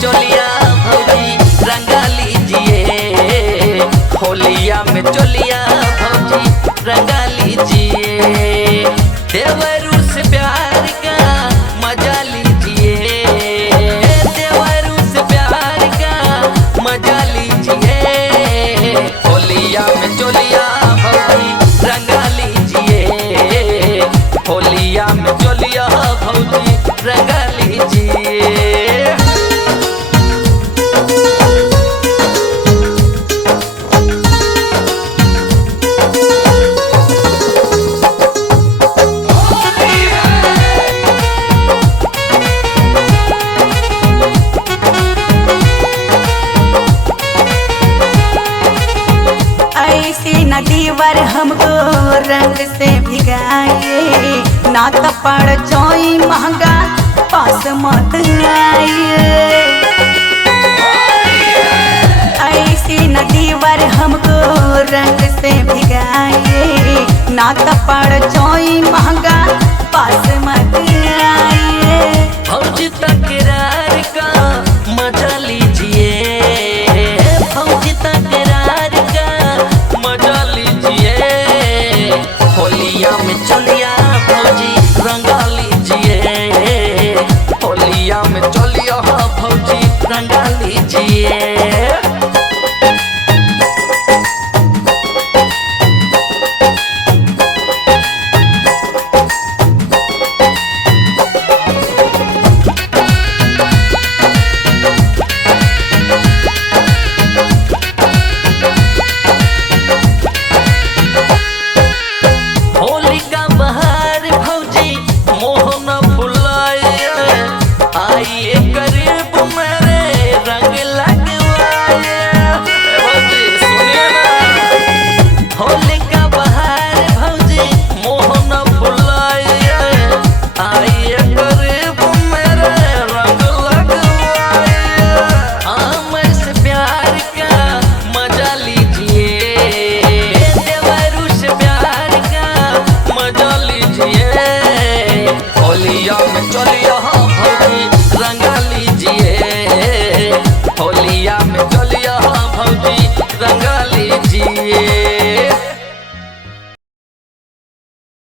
चोलिया भौजी रंगा लीजिए, होलिया में चोलिया भौजी रंगा लीजिए। देवरू से प्यार का मजा लीजिए, देवरू से प्यार का मजा लीजिए। होलिया में चोलिया भौजी रंगा लीजिए, होलिया में चोलिया भौजी रंगा लीजिए। ऐसी नदीवर हमको रंग से भिगाइए, ना तो पड़ जाई महंगा पास मत आइए। ऐसी नदीवर हमको रंग से भिगाइए, ना तो पड़ जाई महंगा पास मत आइए। भौजी तकरार का मजा लीजिए, भौजी तकरार का मजा लीजिए। होलिया में चोलिया भौजी रंगा लीजिए, होलिया में चोलिया भौजी रंगा लीजिए। होलिका बहार भौजी मोहन फुलाए आइए